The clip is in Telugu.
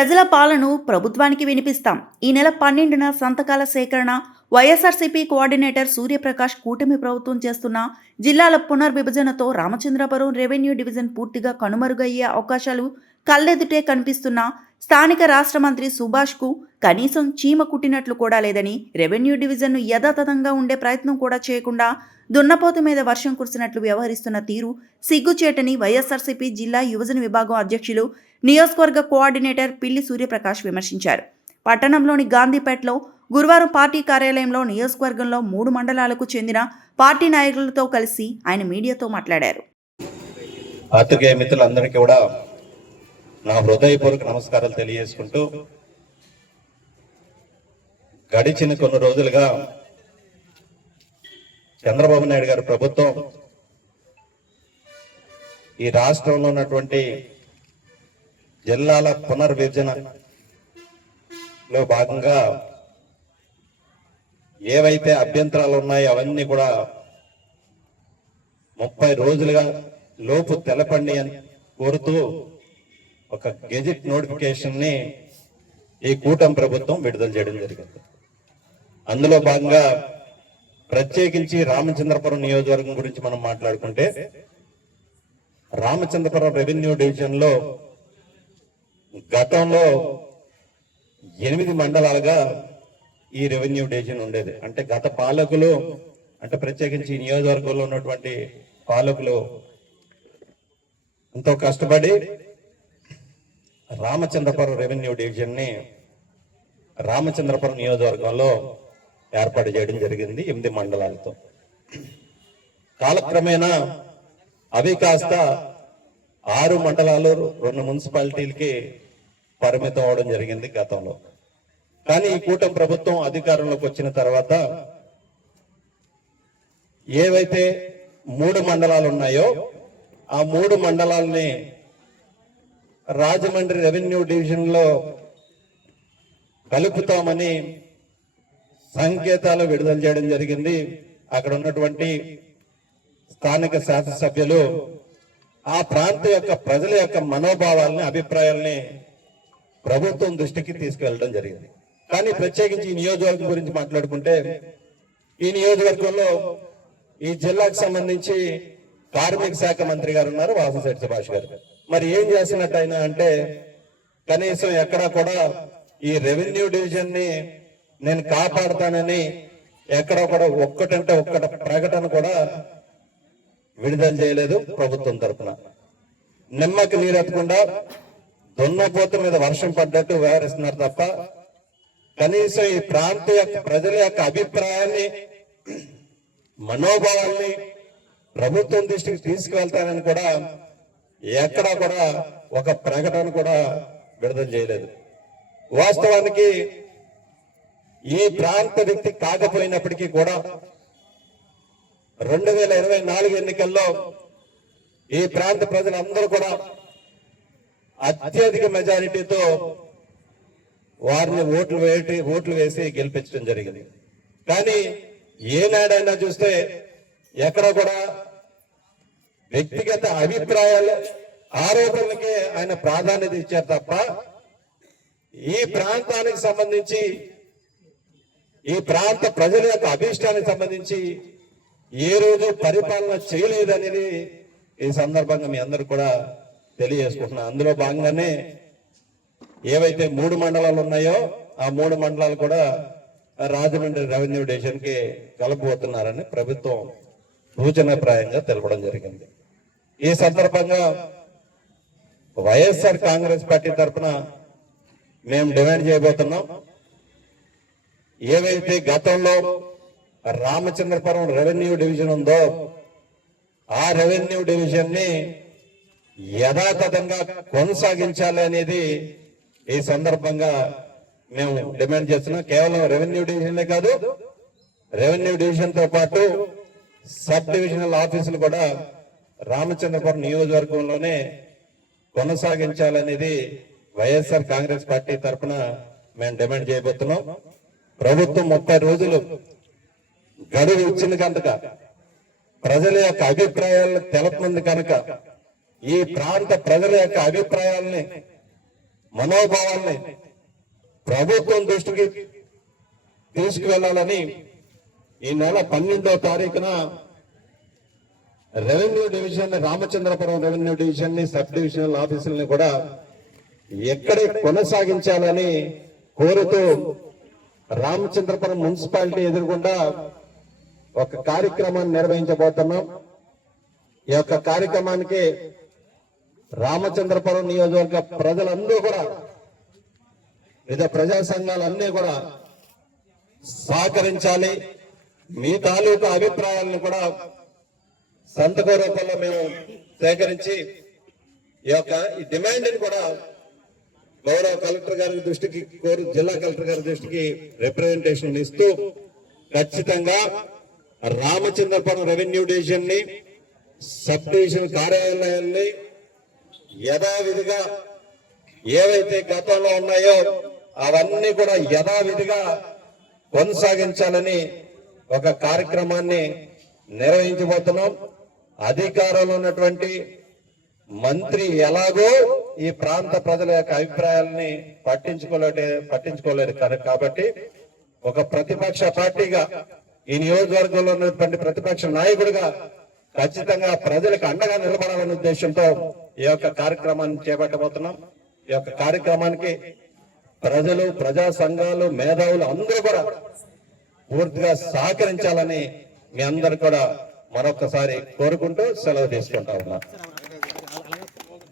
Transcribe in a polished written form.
ప్రజల పాలన ప్రభుత్వానికి వినిపిస్తాం. ఈ నెల 12న సంతకాల సేకరణ. వైఎస్ఆర్సీపీ కోఆర్డినేటర్ సూర్యప్రకాష్ కూటమి ప్రభుత్వం చేస్తున్న జిల్లాల పునర్విభజనతో రామచంద్రపురం రెవెన్యూ డివిజన్ పూర్తిగా కనుమరుగయ్యే అవకాశాలు కళ్ళెదుటే కనిపిస్తున్నా స్థానిక రాష్ట్ర మంత్రి సుభాష్కు కనీసం చీమ కుట్టినట్లు కూడా లేదని, రెవెన్యూ డివిజన్ను యథాతథంగా ఉండే ప్రయత్నం కూడా చేయకుండా దున్నపోతు మీద వర్షం కురిసినట్లు వ్యవహరిస్తున్న తీరు సిగ్గుచేటని వైఎస్ఆర్సీపీ జిల్లా యువజన విభాగం అధ్యక్షులు, నియోజకవర్గ కోఆర్డినేటర్ పిల్లి సూర్యప్రకాష్ విమర్శించారు. పట్టణంలోని గాంధీపేటలో గురువారం పార్టీ కార్యాలయంలో నియోజకవర్గంలో 3 మండలాలకు చెందిన పార్టీ నాయకులతో కలిసి ఆయన మీడియాతో మాట్లాడారు. పాత్రికేయ మిత్రులందరికీ కూడా నా హృదయపూర్వక నమస్కారాలు తెలియజేసుకుంటూ, గడిచిన కొన్ని రోజులుగా చంద్రబాబు నాయుడు గారి ప్రభుత్వం ఈ రాష్ట్రంలో ఉన్నటువంటి జిల్లాల పునర్విభజనలో భాగంగా ఏవైతే అభ్యంతరాలు ఉన్నాయో అవన్నీ కూడా 30 రోజులుగా లోపు తెలపండి అని కోరుతూ ఒక గెజిట్ నోటిఫికేషన్ ని ఈ కూటమి ప్రభుత్వం విడుదల చేయడం జరిగింది. అందులో భాగంగా ప్రత్యేకించి రామచంద్రపురం నియోజకవర్గం గురించి మనం మాట్లాడుకుంటే, రామచంద్రపురం రెవెన్యూ డివిజన్ లో గతంలో 8 మండలాలుగా ఈ రెవెన్యూ డివిజన్ ఉండేది. అంటే గత పాలకులు, అంటే ప్రత్యేకించి నియోజకవర్గంలో ఉన్నటువంటి పాలకులు ఎంతో కష్టపడి రామచంద్రపురం రెవెన్యూ డివిజన్ ని రామచంద్రపురం నియోజకవర్గంలో ఏర్పాటు చేయడం జరిగింది 8 మండలాలతో. కాలక్రమేణా అవి కాస్త 6 మండలాలు 2 మున్సిపాలిటీలకి పరిమితం అవడం జరిగింది గతంలో. కానీ ఈ కూటమి ప్రభుత్వం అధికారంలోకి వచ్చిన తర్వాత ఏవైతే 3 మండలాలు ఉన్నాయో ఆ 3 మండలాలని రాజమండ్రి రెవెన్యూ డివిజన్ లో కలుపుతామని సంకేతాలు విడుదల చేయడం జరిగింది. అక్కడ ఉన్నటువంటి స్థానిక శాసనసభ్యులు ఆ ప్రాంత యొక్క ప్రజల యొక్క మనోభావాలని, అభిప్రాయాలని ప్రభుత్వం దృష్టికి తీసుకువెళ్ళడం జరిగింది. కానీ ప్రత్యేకించి ఈ నియోజకవర్గం గురించి మాట్లాడుకుంటే, ఈ నియోజకవర్గంలో ఈ జిల్లాకు సంబంధించి కార్మిక శాఖ మంత్రి గారు ఉన్నారు, వాసంశెట్టి సుభాష్ గారు. మరి ఏం చేసినట్టు ఆయన అంటే, కనీసం ఎక్కడా కూడా ఈ రెవెన్యూ డివిజన్ ని నేను కాపాడుతానని ఎక్కడ కూడా ఒక్కటంటే ఒక్కట ప్రకటన కూడా విడుదల చేయలేదు ప్రభుత్వం తరఫున. నిమ్మకి నీరెత్తకుండా దున్నపోతు మీద వర్షం పడ్డట్టు వ్యవహరిస్తున్నారు తప్ప కనీసం ఈ ప్రాంత యొక్క ప్రజల యొక్క అభిప్రాయాన్ని, మనోభావాల్ని ప్రభుత్వం దృష్టికి తీసుకువెళ్తానని కూడా ఎక్కడా కూడా ఒక ప్రకటన కూడా విడుదల చేయలేదు. వాస్తవానికి ఈ ప్రాంత వ్యక్తి కాకపోయినప్పటికీ కూడా 2024 ఎన్నికల్లో ఈ ప్రాంత ప్రజలందరూ కూడా అత్యధిక మెజారిటీతో వారిని ఓట్లు వేసి గెలిపించడం జరిగింది. కానీ ఏనాడైనా చూస్తే ఎక్కడ కూడా వ్యక్తిగత అభిప్రాయాలు, ఆరోపణలకే ఆయన ప్రాధాన్యత ఇచ్చారు తప్ప ఈ ప్రాంతానికి సంబంధించి, ఈ ప్రాంత ప్రజల యొక్క అభిష్టానికి సంబంధించి ఏ రోజు పరిపాలన చేయలేదనేది ఈ సందర్భంగా మీ అందరూ కూడా తెలియజేసుకుంటున్నా. అందులో భాగంగానే ఏవైతే 3 మండలాలు ఉన్నాయో ఆ 3 మండలాలు కూడా రాజమండ్రి రెవెన్యూ డివిజన్ కి కలపబోతున్నారని ప్రభుత్వం సూచనాప్రాయంగా తెలపడం జరిగింది. ఈ సందర్భంగా వైఎస్ఆర్ కాంగ్రెస్ పార్టీ తరఫున మేము డిమాండ్ చేయబోతున్నాం, ఏవైతే గతంలో రామచంద్రపురం రెవెన్యూ డివిజన్ ఉందో ఆ రెవెన్యూ డివిజన్ ని యథాతథంగా కొనసాగించాలి అనేది ఈ సందర్భంగా మేము డిమాండ్ చేస్తున్నాం. కేవలం రెవెన్యూ డివిజన్లే కాదు, రెవెన్యూ డివిజన్ తో పాటు సబ్ డివిజనల్ ఆఫీసులు కూడా రామచంద్రపురం నియోజకవర్గంలోనే కొనసాగించాలనేది వైఎస్ఆర్ కాంగ్రెస్ పార్టీ తరఫున మేము డిమాండ్ చేయబోతున్నాం. ప్రభుత్వం 30 రోజులు గడువు ఇచ్చింది కనుక, ప్రజల యొక్క అభిప్రాయాలను తెలపనుంది కనుక, ఈ ప్రాంత ప్రజల యొక్క అభిప్రాయాలని మనోభావాల్ని ప్రభుత్వం దృష్టికి తీసుకువెళ్లాలని ఈ నెల 12వ తారీఖున revenue division Ramachandrapuram revenue division ని సబ్ డివిజనల్ ఆఫీసుల్ని కూడా ఎక్కడే కొనసాగించాలని కోరుతూ రామచంద్రపురం మున్సిపాలిటీ ఎదురుగుండా ఒక కార్యక్రమాన్ని నిర్వహించబోతున్నాం. ఈ యొక్క కార్యక్రమానికి రామచంద్రపురం నియోజకవర్గ ప్రజలందరూ కూడా వివిధ ప్రజా సంఘాలన్నీ కూడా సహకరించాలి. మీ తాలూకా అభిప్రాయాలను కూడా సంతక రూపంలో మేము సేకరించి ఈ డిమాండ్ని కూడా గౌరవ కలెక్టర్ గారి దృష్టికి జిల్లా కలెక్టర్ గారి దృష్టికి రిప్రజెంటేషన్ ఇస్తూ ఖచ్చితంగా రామచంద్రపురం రెవెన్యూ డివిజన్ ని సబ్ డివిజన్ కార్యాలయాల్ని యథావిధిగా ఏవైతే గతంలో ఉన్నాయో అవన్నీ కూడా యథావిధిగా కొనసాగించాలని ఒక కార్యక్రమాన్ని నిర్వహించబోతున్నాం. అధికారంలో ఉన్నటువంటి మంత్రి ఎలాగో ఈ ప్రాంత ప్రజల యొక్క అభిప్రాయాలని పట్టించుకోలేదు కాబట్టి ఒక ప్రతిపక్ష పార్టీగా ఈ నియోజకవర్గంలో ఉన్నటువంటి ప్రతిపక్ష నాయకుడిగా ఖచ్చితంగా ప్రజలకు అండగా నిలబడాలనే ఉద్దేశంతో ఈ యొక్క కార్యక్రమాన్ని చేపట్టబోతున్నాం. ఈ యొక్క కార్యక్రమానికి ప్రజలు, ప్రజా సంఘాలు, మేధావులు అందరూ కూడా పూర్తిగా సహకరించాలని మీ అందరు కూడా మరొకసారి కోరుకుంటూ సెలవు తీసుకుంటా ఉన్నా.